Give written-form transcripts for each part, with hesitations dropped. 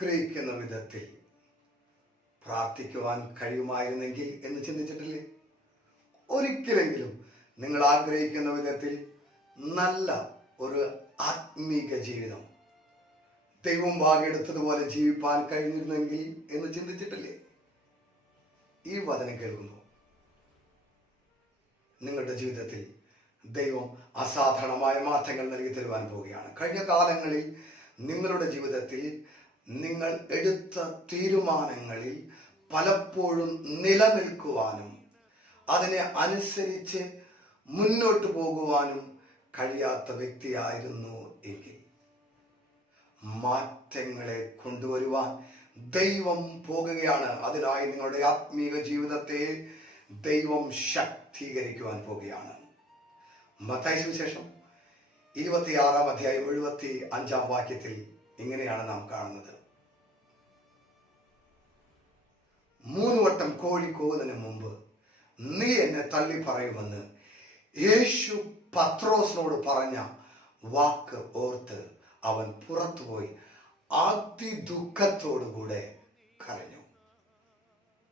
ആഗ്രഹിക്കുന്ന വിധത്തിൽ പ്രാർത്ഥിക്കുവാൻ കഴിയുമായിരുന്നെങ്കിൽ എന്ന് ചിന്തിച്ചിട്ടില്ലേ? ഒരിക്കലെങ്കിലും നിങ്ങൾ ആഗ്രഹിക്കുന്ന വിധത്തിൽ നല്ല ഒരു ആത്മീക ജീവിതം ദൈവം ഭാഗെടുത്തതുപോലെ ജീവിപ്പാൻ കഴിഞ്ഞിരുന്നെങ്കിൽ എന്ന് ചിന്തിച്ചിട്ടില്ലേ? ഈ വചനം കേൾക്കുമ്പോൾ നിങ്ങളുടെ ജീവിതത്തിൽ ദൈവം അസാധാരണമായ മാറ്റങ്ങൾ നൽകി തരുവാൻ പോവുകയാണ്. കഴിഞ്ഞ കാലങ്ങളിൽ നിങ്ങളുടെ ജീവിതത്തിൽ നിങ്ങൾ എടുത്ത തീരുമാനങ്ങളിൽ പലപ്പോഴും നിലനിൽക്കുവാനും അതിനെ അനുസരിച്ച് മുന്നോട്ട് പോകുവാനും കഴിയാത്ത വ്യക്തിയായിരുന്നു എങ്കിൽ മാറ്റങ്ങളെ കൊണ്ടുവരുവാൻ ദൈവം പോകുകയാണ്. അതിനായി നിങ്ങളുടെ ആത്മീക ജീവിതത്തെ ദൈവം ശക്തീകരിക്കുവാൻ പോകുകയാണ്. മത്തായി സുവിശേഷം 26-ാം അധ്യായം 75-ാം വാക്യത്തിൽ ഇങ്ങനെയാണ് നാം കാണുന്നത്: 3 വട്ടം കോഴി കൂവുന്നതിന് മുമ്പ് നീ എന്നെ തള്ളി പറയുമെന്ന് യേശു പത്രോസിനോട് പറഞ്ഞ വാക്ക് ഓർത്ത് അവൻ പുറത്തുപോയി അതിദുഃഖത്തോടുകൂടെ കരഞ്ഞു.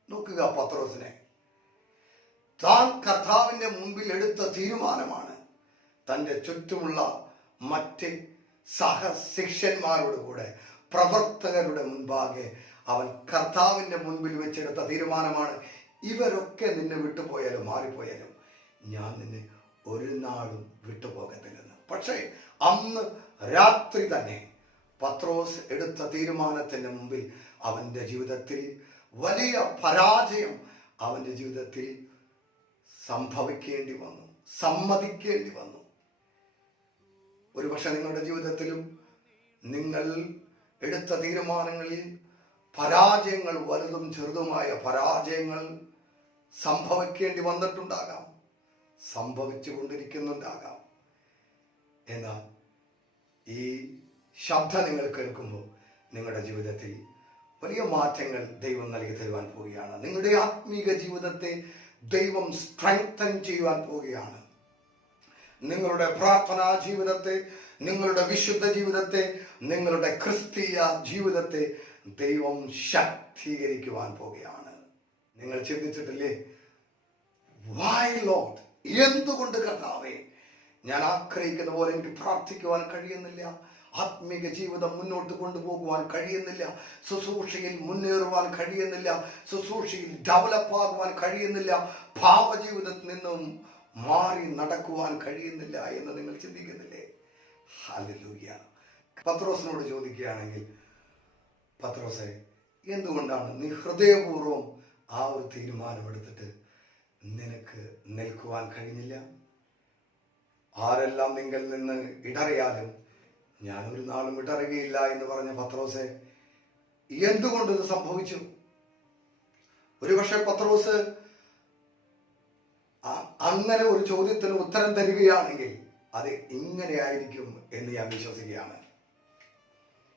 നോക്കുക, പത്രോസിനെ താൻ കർത്താവിന്റെ മുമ്പിൽ എടുത്ത തീരുമാനമാണ് തൻ്റെ ചുറ്റുമുള്ള മറ്റ് സഹശിഷ്യന്മാരോട് കൂടെ പ്രവർത്തകരുടെ മുൻപാകെ അവൻ കർത്താവിന്റെ മുൻപിൽ വെച്ചെടുത്ത തീരുമാനമാണ്: ഇവരൊക്കെ നിന്നെ വിട്ടുപോയാലും മാറിപ്പോയാലും ഞാൻ നിന്നെ ഒരു നാളും വിട്ടുപോകത്തില്ലെന്ന്. പക്ഷേ അന്ന് രാത്രി തന്നെ പത്രോസ് എടുത്ത തീരുമാനത്തിന്റെ മുമ്പിൽ അവന്റെ ജീവിതത്തിൽ വലിയ പരാജയം അവന്റെ ജീവിതത്തിൽ സംഭവിക്കേണ്ടി വന്നു, സമ്മതിക്കേണ്ടി വന്നു. ഒരുപക്ഷെ നിങ്ങളുടെ ജീവിതത്തിലും നിങ്ങൾ എടുത്ത തീരുമാനങ്ങളിൽ പരാജയങ്ങൾ, വലുതും ചെറുതുമായ പരാജയങ്ങൾ സംഭവിക്കേണ്ടി വന്നിട്ടുണ്ടാകാം, സംഭവിച്ചു കൊണ്ടിരിക്കുന്നുണ്ടാകാം. എന്നാൽ ഈ ശബ്ദം നിങ്ങൾ കേൾക്കുമ്പോൾ നിങ്ങളുടെ ജീവിതത്തിൽ വലിയ മാറ്റങ്ങൾ ദൈവം നൽകി തരുവാൻ പോവുകയാണ്. നിങ്ങളുടെ ആത്മീക ജീവിതത്തെ ദൈവം സ്ട്രെങ്തൻ ചെയ്യുവാൻ പോവുകയാണ്. നിങ്ങളുടെ പ്രാർത്ഥനാ ജീവിതത്തെ, നിങ്ങളുടെ വിശുദ്ധ ജീവിതത്തെ, നിങ്ങളുടെ ക്രിസ്തീയ ജീവിതത്തെ ദൈവം ശക്തീകരിക്കുവാൻ പോവുകയാണ്. നിങ്ങൾ ചിന്തിച്ചിട്ടില്ലേ, വൈ ലോർഡ്, എന്തുകൊണ്ട് കർത്താവേ ഞാൻ ആഗ്രഹിക്കുന്ന പോലെ എനിക്ക് പ്രാർത്ഥിക്കുവാൻ കഴിയുന്നില്ല, ആത്മീക ജീവിതം മുന്നോട്ട് കൊണ്ടുപോകുവാൻ കഴിയുന്നില്ല, ശുശ്രൂഷയിൽ മുന്നേറുവാൻ കഴിയുന്നില്ല, ശുശ്രൂഷയിൽ ഡെവലപ്പ് ആകുവാൻ കഴിയുന്നില്ല, ഭാവജീവിതത്തിൽ നിന്നും മാറി നടക്കുവാൻ കഴിയുന്നില്ല എന്ന് നിങ്ങൾ ചിന്തിക്കുന്നില്ലേ? ഹല്ലേലൂയ. പത്രോസിനോട് ചോദിക്കുകയാണെങ്കിൽ, പത്രോസേ, എന്തുകൊണ്ടാണ് നീ ഹൃദയപൂർവ്വം ആ ഒരു തീരുമാനമെടുത്തിട്ട് നിനക്ക് നിൽക്കുവാൻ കഴിഞ്ഞില്ല? ആരെല്ലാം നിങ്ങൾ നിന്ന് ഇടറിയാലും ഞാൻ ഒരു നാളും ഇടറുകയില്ല എന്ന് പറഞ്ഞ പത്രോസെ, എന്തുകൊണ്ട് ഇത് സംഭവിച്ചു? ഒരുപക്ഷെ പത്രോസ് അങ്ങനെ ഒരു ചോദ്യത്തിന് ഉത്തരം തരികയാണെങ്കിൽ അത് ഇങ്ങനെയായിരിക്കും എന്ന് ഞാൻ വിശ്വസിക്കുകയാണ്.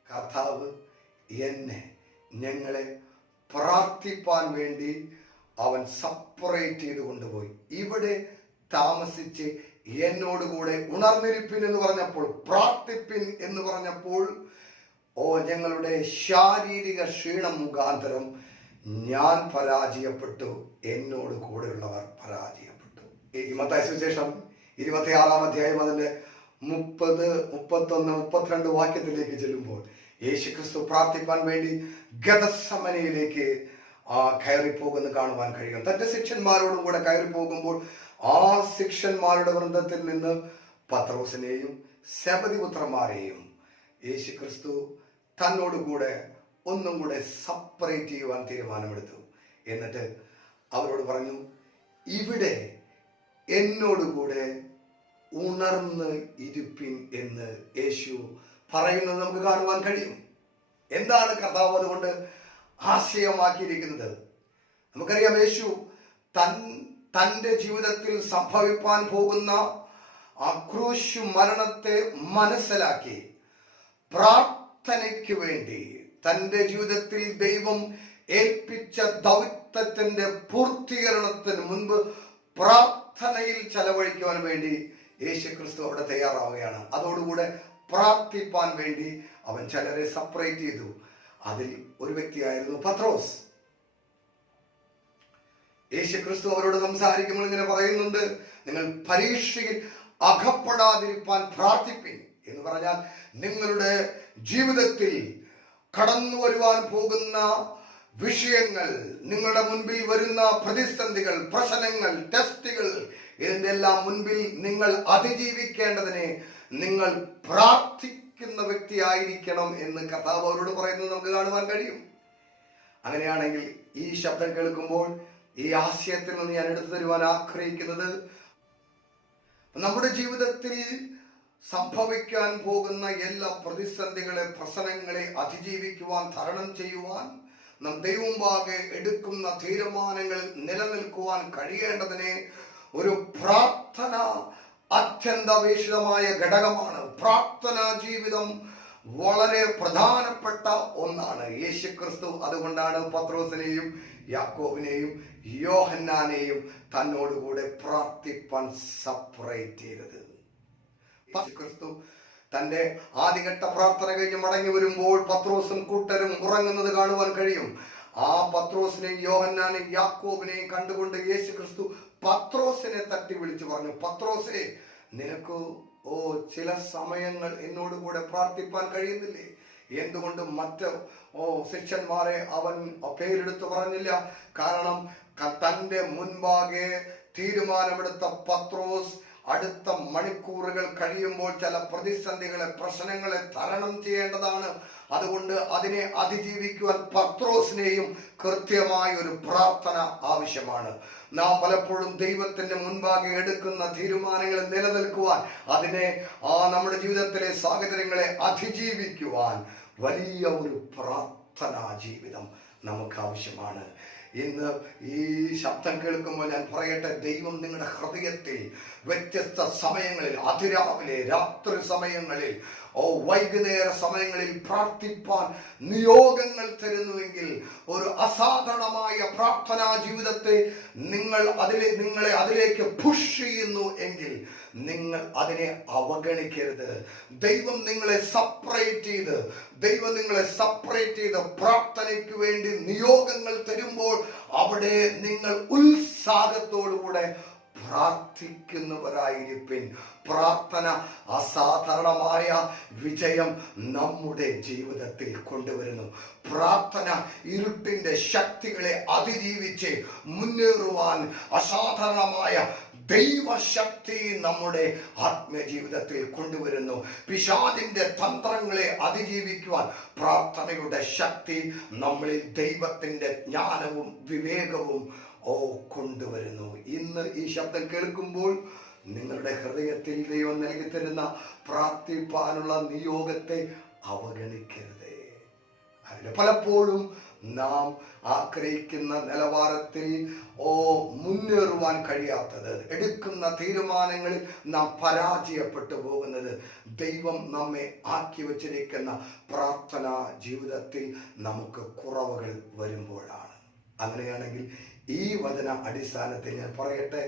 കർത്താവ് ഞങ്ങളെ പ്രാർത്ഥിപ്പാൻ വേണ്ടി അവൻ സെപ്പറേറ്റ് ചെയ്ത് കൊണ്ടുപോയി. ഇവിടെ താമസിച്ച് എന്നോടുകൂടെ ഉണർന്നിരിപ്പിൻ എന്ന് പറഞ്ഞപ്പോൾ, പ്രാർത്ഥിപ്പിൻ എന്ന് പറഞ്ഞപ്പോൾ, ഞങ്ങളുടെ ശാരീരിക ക്ഷീണം മുഖാന്തരം ഞാൻ പരാജയപ്പെട്ടു, എന്നോട് കൂടെയുള്ളവർ പരാജയപ്പെട്ടു. മത്തായി സുവിശേഷം 26-ാം അധ്യായം അതിന്റെ 30, 31, 32 വാക്യത്തിലേക്ക് ചെല്ലുമ്പോൾ യേശുക്രിസ്തു പ്രാർത്ഥിപ്പാൻ വേണ്ടി ഗെത്സമനയിലേക്ക് കയറിപ്പോകുന്ന കാണുവാൻ കഴിയും. തന്റെ ശിഷ്യന്മാരോടും കൂടെ കയറി പോകുമ്പോൾ ആ ശിഷ്യന്മാരുടെ വൃന്ദത്തിൽ നിന്ന് പത്രോസിനെയും സെബദിപുത്രന്മാരെയും യേശുക്രിസ്തു തന്നോടുകൂടെ ഒന്നും കൂടെ സെപ്പറേറ്റ് ചെയ്യുവാൻ തീരുമാനമെടുത്തു. എന്നിട്ട് അവരോട് പറഞ്ഞു, ഇവിടെ എന്നോടുകൂടെ ഉണർന്ന് ഇരുപ്പിൻ എന്ന് യേശു പറയുന്നത് നമുക്ക് കാണുവാൻ കഴിയും. എന്താണ് കർത്താവ് അതുകൊണ്ട് ആശയമാക്കിയിരിക്കുന്നത്? നമുക്കറിയാം, യേശു തൻ്റെ ജീവിതത്തിൽ സംഭവിപ്പാൻ പോകുന്ന ആ ക്രൂശ് മരണത്തെ മനസ്സിലാക്കി പ്രാർത്ഥനയ്ക്ക് വേണ്ടി തൻ്റെ ജീവിതത്തിൽ ദൈവം ഏൽപ്പിച്ച ദൗത്യത്തിന്റെ പൂർത്തീകരണത്തിന് മുൻപ് പ്രാർത്ഥനയിൽ ചെലവഴിക്കുവാൻ വേണ്ടി യേശുക്രിസ്തു അവിടെ തയ്യാറാവുകയാണ്. അതോടുകൂടെ പ്രാർത്ഥിപ്പാൻ വേണ്ടി അവൻ ചിലരെ സെപ്പറേറ്റ് ചെയ്തു. അതിൽ ഒരു വ്യക്തിയായിരുന്നു പത്രോസ്. യേശു ക്രിസ്തു അവരോട് സംസാരിക്കുമ്പോൾ ഇങ്ങനെ പറയുന്നുണ്ട്, നിങ്ങൾ പരീക്ഷയിൽ അകപ്പെടാതിരിക്കാൻ പ്രാർത്ഥിപ്പിൻ എന്ന് പറഞ്ഞാൽ നിങ്ങളുടെ ജീവിതത്തിൽ കടന്നു വരുവാൻ പോകുന്ന വിഷയങ്ങൾ, നിങ്ങളുടെ മുൻപിൽ വരുന്ന പ്രതിസന്ധികൾ, പ്രശ്നങ്ങൾ, ടെസ്റ്റുകൾ, ഇതിന്റെ എല്ലാം മുൻപിൽ നിങ്ങൾ അതിജീവിക്കേണ്ടതിനെ നിങ്ങൾ പ്രാർത്ഥിക്കുന്ന വ്യക്തിയായിരിക്കണം എന്ന് കർത്താവ് അവരോട് പറയുന്നത് നമുക്ക് കാണുവാൻ കഴിയും. അങ്ങനെയാണെങ്കിൽ ഈ ശബ്ദം കേൾക്കുമ്പോൾ ഈ ആശയത്തിൽ നിന്ന് ഞാൻ എടുത്തു തരുവാൻ ആഗ്രഹിക്കുന്നത്, നമ്മുടെ ജീവിതത്തിൽ സംഭവിക്കാൻ പോകുന്ന എല്ലാ പ്രതിസന്ധികളെ, പ്രശ്നങ്ങളെ അതിജീവിക്കുവാൻ, തരണം ചെയ്യുവാൻ, നാം ദൈവമുമ്പാകെ എടുക്കുന്ന തീരുമാനങ്ങൾ നിലനിൽക്കുവാൻ കഴിയേണ്ടതിനെ ഒരു പ്രാർത്ഥന അത്യന്താപേക്ഷിതമായ ഘടകമാണ്. പ്രാർത്ഥനാ ജീവിതം വളരെ പ്രധാനപ്പെട്ട ഒന്നാണ്. യേശു ക്രിസ്തു അതുകൊണ്ടാണ് പത്രോസിനെയും യാക്കോബിനെയും യോഹന്നാനെയും തന്നോടുകൂടെ പ്രാർത്ഥിപ്പാൻ സെപ്പറേറ്റ് ചെയ്തത്. ക്രിസ്തു തന്റെ ആദ്യഘട്ട പ്രാർത്ഥന കഴിഞ്ഞ് മടങ്ങി വരുമ്പോൾ പത്രോസും കൂട്ടരും ഉറങ്ങുന്നത് കാണുവാൻ കഴിയും. ആ പത്രോസിനെയും യോഹന്നാനെയും യാക്കോബിനെയും കണ്ടുകൊണ്ട് യേശു ക്രിസ്തു പത്രോസിനെ തട്ടി വിളിച്ചു പറഞ്ഞു, പത്രോസേ, നിനക്ക് ചില സമയങ്ങൾ എന്നോട് കൂടെ പ്രാർത്ഥിപ്പാൻ കഴിയുന്നില്ലേ? എന്തുകൊണ്ട് മറ്റ് ശിഷ്യന്മാരെ അവൻ പേരെടുത്ത് പറഞ്ഞില്ല? കാരണം തന്റെ മുൻപാകെ തീരുമാനമെടുത്ത പത്രോസ് അടുത്ത മണിക്കൂറുകൾ കഴിയുമ്പോൾ ചില പ്രതിസന്ധികളെ, പ്രശ്നങ്ങളെ തരണം ചെയ്യേണ്ടതാണ്. അതുകൊണ്ട് അതിനെ അതിജീവിക്കുവാൻ പത്രോസിനെയും കൃത്യമായ ഒരു പ്രാർത്ഥന ആവശ്യമാണ്. നാം പലപ്പോഴും ദൈവത്തിന്റെ മുൻപാകെ എടുക്കുന്ന തീരുമാനങ്ങൾ നിലനിൽക്കുവാൻ, അതിനെ നമ്മുടെ ജീവിതത്തിലെ സാഹചര്യങ്ങളെ അതിജീവിക്കുവാൻ വലിയ ഒരു പ്രാർത്ഥനാ ജീവിതം നമുക്ക് ആവശ്യമാണ്. ഇന്ന് ഈ ശബ്ദം കേൾക്കുമ്പോൾ ഞാൻ പറയട്ടെ, ദൈവം നിങ്ങളുടെ ഹൃദയത്തിൽ വ്യത്യസ്ത സമയങ്ങളിൽ, അതിരാവിലെ, രാത്രി സമയങ്ങളിൽ, വൈകുന്നേര സമയങ്ങളിൽ പ്രാർത്ഥിപ്പാൻ നിയോഗങ്ങൾ തരുന്നുവെങ്കിൽ, ഒരു അസാധാരണമായ പ്രാർത്ഥനാ ജീവിതത്തെ നിങ്ങളെ അതിലേക്ക് പുഷ് ചെയ്യുന്നു എങ്കിൽ നിങ്ങൾ അതിനെ അവഗണിക്കരുത്. ദൈവം നിങ്ങളെ സെപ്പറേറ്റ് ചെയ്ത് പ്രാർത്ഥനയ്ക്ക് വേണ്ടി നിയോഗങ്ങൾ തരുമ്പോൾ അവിടെ നിങ്ങൾ ഉത്സാഹത്തോടുകൂടെ പ്രാർത്ഥിക്കുന്നവരായിരിപ്പിൻ. പ്രാർത്ഥന അസാധാരണമായ വിജയം നമ്മുടെ ജീവിതത്തിൽ കൊണ്ടുവരുന്നു. പ്രാർത്ഥന ഇരുട്ടിന്റെ ശക്തികളെ അതിജീവിച്ച് മുന്നേറുവാൻ അസാധാരണമായ ദൈവശക്തി നമ്മുടെ ആത്മീയ ജീവിതത്തിൽ കൊണ്ടുവരുന്നു. പിശാചിന്റെ തന്ത്രങ്ങളെ അതിജീവിക്കുവാൻ പ്രാർത്ഥനയുടെ ശക്തി നമ്മളിൽ ദൈവത്തിന്റെ ജ്ഞാനവും വിവേകവും കൊണ്ടുവരുന്നു. ഇന്ന് ഈ ശബ്ദം കേൾക്കുമ്പോൾ നിങ്ങളുടെ ഹൃദയത്തിൽ ദൈവം നൽകി തരുന്ന പ്രാർത്ഥിപ്പാനുള്ള നിയോഗത്തെ അവഗണിക്കരുതേ. അതിന് പലപ്പോഴും നാം ആഗ്രഹിക്കുന്ന നിലവാരത്തിൽ മുന്നേറുവാൻ കഴിയാത്തത്, എടുക്കുന്ന തീരുമാനങ്ങളിൽ നാം പരാജയപ്പെട്ടു പോകുന്നത് ദൈവം നമ്മെ ആക്കി വച്ചിരിക്കുന്ന പ്രാർത്ഥനാ ജീവിതത്തിൽ നമുക്ക് കുറവുകൾ വരുമ്പോഴാണ്. അങ്ങനെയാണെങ്കിൽ ഈ വചന അടിസ്ഥാനത്തിൽ ഞാൻ പറയട്ടെ,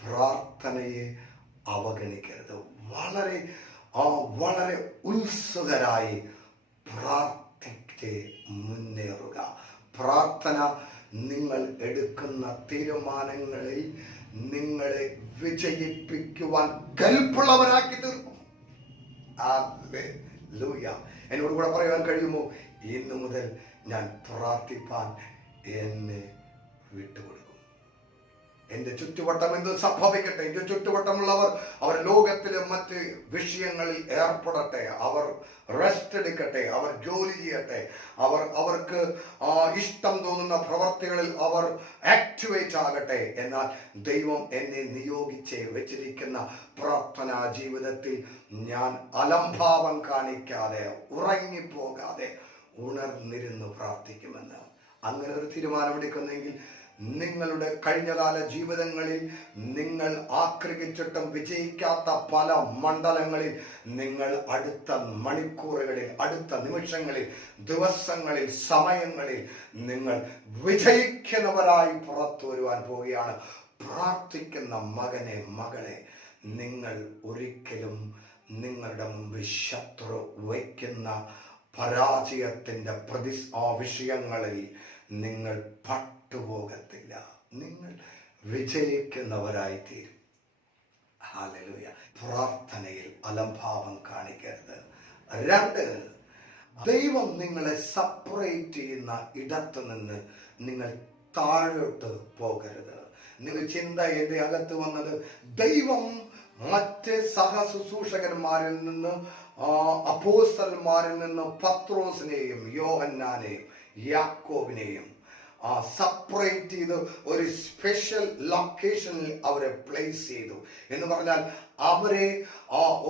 പ്രാർത്ഥനയെ അവഗണിക്കരുത്. വളരെ ഉത്സുകരായി പ്രാർത്ഥിച്ച് മുന്നേറുക. പ്രാർത്ഥന നിങ്ങൾ എടുക്കുന്ന തീരുമാനങ്ങളിൽ നിങ്ങളെ വിജയിപ്പിക്കുവാൻ കൽപ്പുള്ളവരാക്കി തീർക്കും. എന്നോട് കൂടെ പറയുവാൻ കഴിയുമോ? ഇന്നു മുതൽ ഞാൻ പ്രാർത്ഥിപ്പാൻ എന്നെ വിട്ടുകൊടുക്കും. എന്റെ ചുറ്റുവട്ടം എന്ത് സംഭവിക്കട്ടെ, എന്റെ ചുറ്റുവട്ടമുള്ളവർ അവർ ലോകത്തിലെ മറ്റ് വിഷയങ്ങളിൽ ഏർപ്പെടട്ടെ, അവർ റെസ്റ്റ് എടുക്കട്ടെ, അവർ ജോലി ചെയ്യട്ടെ, അവർക്ക് ഇഷ്ടം തോന്നുന്ന പ്രവർത്തികളിൽ അവർ ആക്ടിവേറ്റ് ആകട്ടെ. എന്നാൽ ദൈവം എന്നെ നിയോഗിച്ച് വെച്ചിരിക്കുന്ന പ്രാർത്ഥനാ ജീവിതത്തിൽ ഞാൻ അലംഭാവം കാണിക്കാതെ, ഉറങ്ങിപ്പോകാതെ ഉണർന്നിരുന്ന് പ്രാർത്ഥിക്കുമെന്ന്. അങ്ങനെ ഒരു തീരുമാനമെടുക്കുന്നെങ്കിൽ നിങ്ങളുടെ കഴിഞ്ഞകാല ജീവിതങ്ങളിൽ നിങ്ങൾ ആഗ്രഹിച്ചിട്ടും വിജയിക്കാത്ത പല മണ്ഡലങ്ങളിൽ നിങ്ങൾ അടുത്ത മണിക്കൂറുകളിൽ, അടുത്ത നിമിഷങ്ങളിൽ, ദിവസങ്ങളിൽ, സമയങ്ങളിൽ നിങ്ങൾ വിജയിക്കുന്നവരായി പുറത്തു വരുവാൻ പോവുകയാണ്. പ്രാർത്ഥിക്കുന്ന മകനെ, മകളെ, നിങ്ങൾ ഒരിക്കലും നിങ്ങളുടെ മുമ്പിൽ ശത്രു വയ്ക്കുന്ന പരാജയത്തിന്റെ വിഷയങ്ങളിൽ നിങ്ങൾ പട്ടുപോകത്തില്ല. നിങ്ങൾ വിജയിക്കുന്നവരായി തീരും. ഹല്ലേലൂയ. പ്രാർത്ഥനയിൽ അലംഭാവം കാണിക്കരുത്. 2, ദൈവം നിങ്ങളെ സെപ്പറേറ്റ് ചെയ്യുന്ന ഇടത്ത് നിന്ന് നിങ്ങൾ താഴോട്ട് പോകരുത്. നിങ്ങൾ ചിന്ത എന്റെ അകത്ത് വന്നത്, ദൈവം മറ്റ് സഹശുശ്രൂഷകന്മാരിൽ നിന്ന്, അപ്പോസ്തലന്മാരിൽ നിന്ന് പത്രോസിനെയും യോഹന്നാനെയും യാക്കോബിനെയും സെപ്പറേറ്റ് ചെയ്ത് ഒരു സ്പെഷ്യൽ ലൊക്കേഷനിൽ അവരെ പ്ലേസ് ചെയ്തു എന്ന് പറഞ്ഞാൽ അവരെ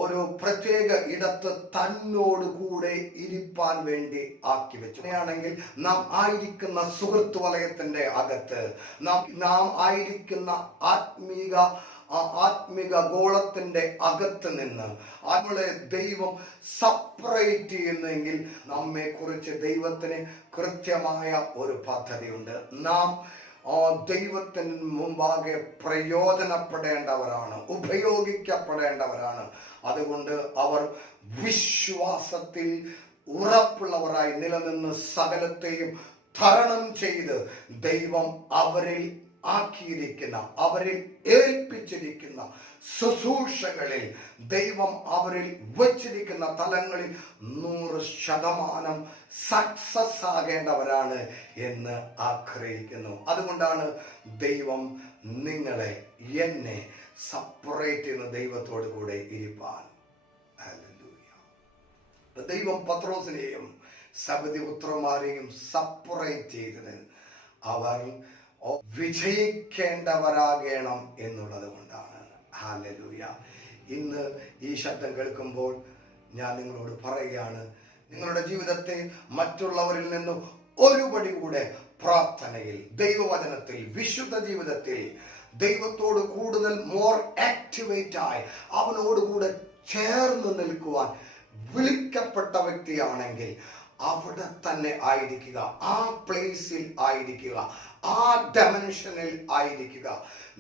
ഒരു പ്രത്യേക ഇടത്ത് തന്നോട് കൂടെ ഇരിപ്പാൻ വേണ്ടി ആക്കി വെച്ചു. അങ്ങനെയാണെങ്കിൽ നാം ആയിരിക്കുന്ന സുഹൃത്ത് വലയത്തിന്റെ അകത്ത്, നാം ആയിരിക്കുന്ന ആത്മീക ഗോളത്തിന്റെ അകത്ത് നിന്ന് നമ്മളെ ദൈവം സെപ്പറേറ്റ് ചെയ്യുന്നെങ്കിൽ നമ്മെ കുറിച്ച് ദൈവത്തിന് കൃത്യമായ ഒരു പദ്ധതിയുണ്ട്. നാം ദൈവത്തിന് മുമ്പാകെ പ്രയോജനപ്പെടേണ്ടവരാണ്, ഉപയോഗിക്കപ്പെടേണ്ടവരാണ്. അതുകൊണ്ട് അവർ വിശ്വാസത്തിൽ ഉറപ്പുള്ളവരായി നിലനിന്ന് സകലത്തെയും തരണം ചെയ്ത് ദൈവം അവരിൽ ആക്കിയിരിക്കുന്ന, അവരിൽ ഏൽപ്പിച്ചിരിക്കുന്ന ശുശ്രൂഷകളിൽ, ദൈവം അവരിൽ വച്ചിരിക്കുന്ന തലങ്ങളിൽ 100% സക്സസ് ആകേണ്ടവരാണ് എന്ന് ആഗ്രഹിക്കുന്നു. അതുകൊണ്ടാണ് ദൈവം നിങ്ങളെ, എന്നെ സെപ്പറേറ്റ് ചെയ്യുന്ന ദൈവത്തോട് കൂടെ ഇരിപ്പാൻ. ഹല്ലേലൂയ. ദൈവം പത്രോസിനെയും സബദി പുത്രന്മാരെയും സെപ്പറേറ്റ് ചെയ്തത് അവർ വിജയിക്കേണ്ടവരാകണം എന്നുള്ളത് കൊണ്ടാണ്. ഹല്ലേലൂയ. ഇന്ന് ഈ ശബ്ദം കേൾക്കുമ്പോൾ ഞാൻ നിങ്ങളോട് പറയുകയാണ്, നിങ്ങളുടെ ജീവിതത്തെ മറ്റുള്ളവരിൽ നിന്നും ഒരുപടി കൂടെ പ്രാർത്ഥനയിൽ, ദൈവവചനത്തിൽ, വിശുദ്ധ ജീവിതത്തിൽ ദൈവത്തോട് കൂടുതൽ ആക്ടിവേറ്റ് ആയി അവനോടുകൂടെ ചേർന്ന് നിൽക്കുവാൻ വിളിക്കപ്പെട്ട വ്യക്തിയാണെങ്കിൽ അവിടെ തന്നെ ആയിരിക്കുക, ആ പ്ലേസിൽ ആയിരിക്കുക, ആ ഡയമെൻഷനിൽ ആയിരിക്കുക.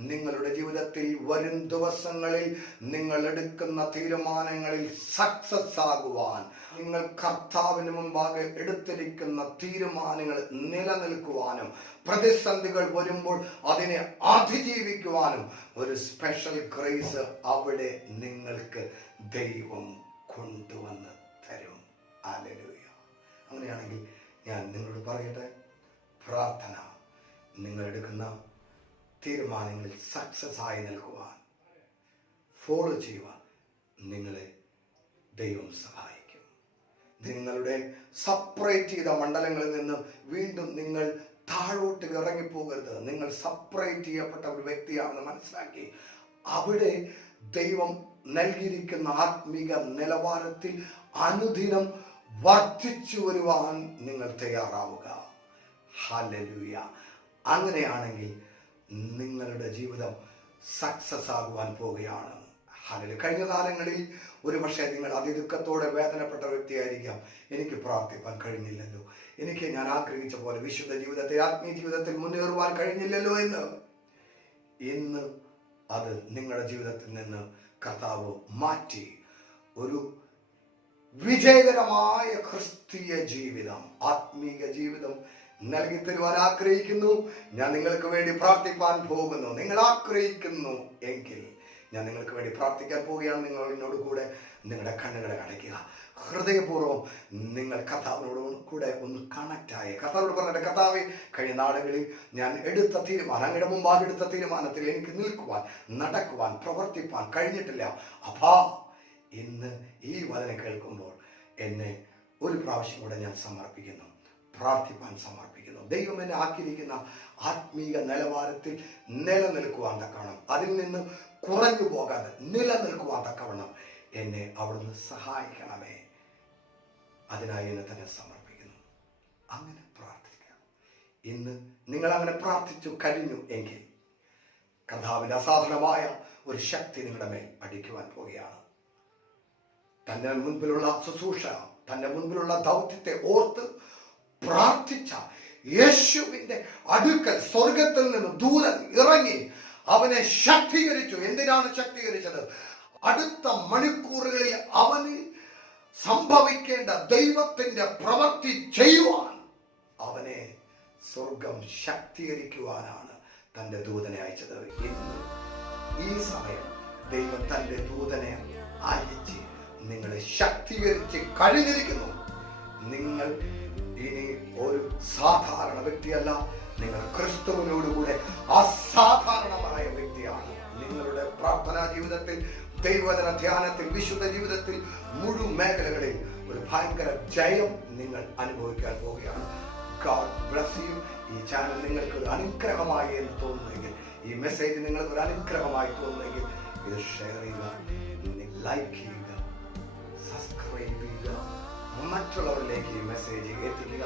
നിങ്ങളുടെ ജീവിതത്തിൽ വരും ദിവസങ്ങളിൽ നിങ്ങൾ എടുക്കുന്ന തീരുമാനങ്ങളിൽ സക്സസ് ആകുവാൻ, നിങ്ങൾ കർത്താവിന് മുമ്പാകെ എടുത്തിരിക്കുന്ന തീരുമാനങ്ങൾ നിലനിൽക്കുവാനും, പ്രതിസന്ധികൾ വരുമ്പോൾ അതിനെ അതിജീവിക്കുവാനും ഒരു സ്പെഷ്യൽ ഗ്രേസ് അവിടെ നിങ്ങൾക്ക് ദൈവം കൊണ്ടുവന്ന് തരും. ഹല്ലേലൂയ. അങ്ങനെയാണെങ്കിൽ ഞാൻ നിങ്ങളോട് പറയട്ടെ, പ്രാർത്ഥന നിങ്ങൾ എടുക്കുന്ന തീരുമാനങ്ങളിൽ സക്സസ് ആയി നിൽക്കുവാൻ, ഫോളോ ചെയ്യുവാൻ നിങ്ങളെ ദൈവം സഹായിക്കും. നിങ്ങളുടെ സെപ്പറേറ്റ് ചെയ്ത മണ്ഡലങ്ങളിൽ നിന്ന് വീണ്ടും നിങ്ങൾ താഴോട്ട് ഇറങ്ങിപ്പോകരുത്. നിങ്ങൾ സെപ്പറേറ്റ് ചെയ്യപ്പെട്ട ഒരു വ്യക്തിയാണെന്ന് മനസ്സിലാക്കി അവിടെ ദൈവം നൽകിയിരിക്കുന്ന ആത്മീക നിലവാരത്തിൽ അനുദിനം വർദ്ധിച്ചു വരുവാൻ നിങ്ങൾ തയ്യാറാവുക. ഹല്ലേലൂയ. അങ്ങനെയാണെങ്കിൽ നിങ്ങളുടെ ജീവിതം സക്സസ് ആകുവാൻ പോവുകയാണ്. ഹല്ലേലൂയ. കഴിഞ്ഞ കാലങ്ങളിൽ ഒരു പക്ഷേ നിങ്ങൾ അതിദുഃഖത്തോടെ വേദനപ്പെട്ട വ്യക്തിയായിരിക്കാം. എനിക്ക് പ്രാർത്ഥിപ്പാൻ കഴിഞ്ഞില്ലല്ലോ, എനിക്ക് ഞാൻ ആഗ്രഹിച്ച പോലെ വിശുദ്ധ ജീവിതത്തെ, ആത്മീയ ജീവിതത്തിൽ മുന്നേറുവാൻ കഴിഞ്ഞില്ലല്ലോ എന്ന്. ഇന്ന് അത് നിങ്ങളുടെ ജീവിതത്തിൽ നിന്ന് കർത്താവ് മാറ്റി ഒരു വിജയകരമായ ക്രിസ്തീയ ജീവിതം, ആത്മീക ജീവിതം നൽകി തരുവാൻ ആഗ്രഹിക്കുന്നു. ഞാൻ നിങ്ങൾക്ക് വേണ്ടി പ്രാർത്ഥിപ്പാൻ പോകുന്നു. നിങ്ങൾ ആഗ്രഹിക്കുന്നു എങ്കിൽ ഞാൻ നിങ്ങൾക്ക് വേണ്ടി പ്രാർത്ഥിക്കാൻ പോവുകയാണ്. നിങ്ങൾ എന്നോട് കൂടെ നിങ്ങളുടെ കണ്ണുകളെ അടയ്ക്കുക. ഹൃദയപൂർവ്വം നിങ്ങൾ കർത്താവിനോട് കൂടെ ഒന്ന് കണക്റ്റായി കർത്താവിനോട് പറഞ്ഞ, കർത്താവേ, കഴിഞ്ഞ നാളുകളിൽ ഞാൻ എടുത്ത തീരുമാനം, അങ്ങയുടെ മുമ്പാകെ എടുത്ത തീരുമാനത്തിൽ എനിക്ക് നിൽക്കുവാൻ, നടക്കുവാൻ, പ്രവർത്തിപ്പാൻ കഴിഞ്ഞിട്ടില്ല. അപ്പാ, ഇന്ന് ഈ വചനം കേൾക്കുമ്പോൾ എന്നെ ഒരു പ്രാവശ്യം കൂടെ ഞാൻ സമർപ്പിക്കുന്നു, പ്രാർത്ഥിപ്പാൻ സമർപ്പിക്കുന്നു. ദൈവം എന്നെ ആക്കിയിരിക്കുന്ന ആത്മീക നിലവാരത്തിൽ നിലനിൽക്കുവാൻ തക്കവണ്ണം, അതിൽ നിന്ന് കുറഞ്ഞു പോകാതെ നിലനിൽക്കുവാൻ തക്കവണ്ണം എന്നെ അവിടുന്ന് സഹായിക്കണമേ. അതിനായി എന്നെ തന്നെ സമർപ്പിക്കുന്നു. അങ്ങനെ പ്രാർത്ഥിക്കാം. ഇന്ന് നിങ്ങൾ അങ്ങനെ പ്രാർത്ഥിച്ചു കഴിഞ്ഞു എങ്കിൽ കർത്താവിന്റെ അസാധാരണമായ ഒരു ശക്തി നിങ്ങളുടെ മേൽ അടിക്കുവാൻ പോവുകയാണ്. തന്റെ മുൻപിലുള്ള ശുശ്രൂഷ, തന്റെ മുൻപിലുള്ള ദൗത്യത്തെ ഓർത്ത് പ്രാർത്ഥിച്ച യേശുവിന്റെ അടുക്കൽ സ്വർഗത്തിൽ നിന്ന് ദൂതൻ ഇറങ്ങി അവനെ ശക്തീകരിച്ചു. എന്തിനാണ് ശക്തീകരിച്ചത്? അടുത്ത മണിക്കൂറുകളിൽ അവന് സംഭവിക്കേണ്ട ദൈവത്തിന്റെ പ്രവൃത്തി ചെയ്യുവാൻ അവനെ സ്വർഗം ശക്തീകരിക്കുവാനാണ് തന്റെ ദൂതനെ അയച്ചത്. ഇന്ന് ഈ സമയം ദൈവം തന്റെ ദൂതനെ അയച്ച് നിങ്ങളെ ശക്തീകരിച്ച് കഴിഞ്ഞിരിക്കുന്നു. നിങ്ങൾ ഇനി ഒരു സാധാരണ വ്യക്തിയല്ല, നിങ്ങൾ ക്രിസ്തുവിനോടുകൂടെ അസാധാരണമായ വ്യക്തിയാണ്. നിങ്ങളുടെ പ്രാർത്ഥനാ ജീവിതത്തിൽ, ദൈവവചന ധ്യാനത്തിൽ, വിശുദ്ധ ജീവിതത്തിൽ, മുഴുവൻ മേഖലകളിൽ ഒരു ഭയങ്കര ജയം നിങ്ങൾ അനുഭവിക്കാൻ പോവുകയാണ്. God bless you. ഈ ചാനൽ നിങ്ങൾക്ക് ഒരു അനുഗ്രഹമായി എന്ന് തോന്നുന്നെങ്കിൽ, ഈ മെസ്സേജ് നിങ്ങൾക്ക് ഒരു അനുഗ്രഹമായി തോന്നുന്നെങ്കിൽ ഇത് ഷെയർ ചെയ്യുക, ലൈക്ക് ചെയ്യുക, സബ്സ്ക്രൈബ് ചെയ്യുക, മറ്റുള്ളവരിലേക്ക് ഈ മെസ്സേജ് എത്തിക്കുക.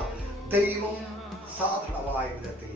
ദൈവം സാധാരണമായ വിധത്തിൽ